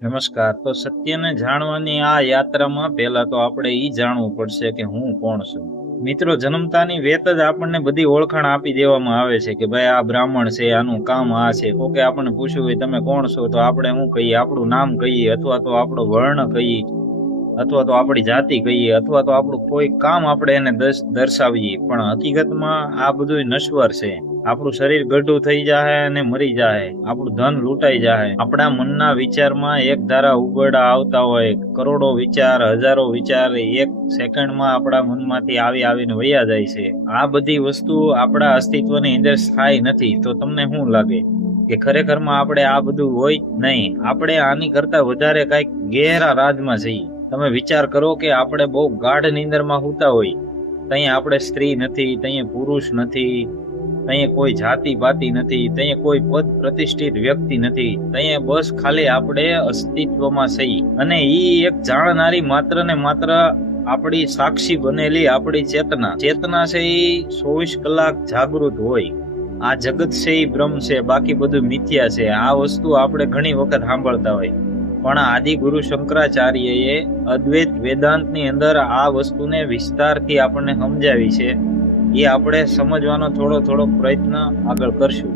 નમસ્કાર। તો સત્યને જાણવાની આ યાત્રામાં પહેલા તો આપણે ઈ જાણવું પડશે કે હું કોણ છું। મિત્રો, જન્મતાની વેત જ આપણને બધી ઓળખાણ આપી દેવામાં આવે છે કે ભાઈ આ બ્રાહ્મણ છે, આનું કામ આ છે। કોકે આપણને પૂછ્યું હોય તમે કોણ છો, તો આપણે શું કહીએ? આપણું નામ કહીએ, અથવા તો આપણો વર્ણ કહીએ, અથવા તો આપણી જાતિ કહીએ, અથવા તો આપણું કોઈ કામ આપણે એને દર્શાવીએ। પણ હકીકતમાં આ બધું નશ્વર છે। આપણું શરીર ગઢું થઈ જાય અને મરી જાય, આપણું ધન લૂંટાઈ જાય। આપણા મનના વિચારમાં એક ધારા ઉબરડા આવતા હોય, કરોડો વિચાર, હજારો વિચાર એક સેકન્ડમાં આપણા મનમાંથી આવીને વયા જાય છે। આ બધી વસ્તુ આપણા અસ્તિત્વની અંદર સ્થાયી નથી। તો તમને શું લાગે કે ખરેખરમાં આપણે આ બધું હોય? નહીં, આપણે આની કરતા વધારે કઈક ગહેરા રાજમાં છીએ। તમે વિચાર કરો કે આપણે બહુ ગાઢ નીંદરમાં સૂતા હોય, ત્યાં આપણે સ્ત્રી નથી, ત્યાં પુરુષ નથી, ત્યાં કોઈ જાતિ પાતિ નથી, ત્યાં કોઈ પદ પ્રતિષ્ઠિત વ્યક્તિ નથી, ત્યાં બસ ખાલી આપણે અસ્તિત્વમાં છીએ। અને ઈ એક જાણનારી માત્ર ને માત્ર આપણી સાક્ષી બનેલી આપણી ચેતના છે, એ 24 કલાક જાગૃત હોય। આ જગત છે એ બ્રહ્મ છે, બાકી બધું મિથ્યા છે। આ વસ્તુ આપણે ઘણી વખત સાંભળતા હોય, પણ આદિ ગુરુ શંકરાચાર્યએ અદ્વૈત વેદાંતની અંદર આ વસ્તુને વિસ્તારથી આપણને સમજાવી છે। એ આપણે સમજવાનો થોડો પ્રયત્ન આગળ કરશું।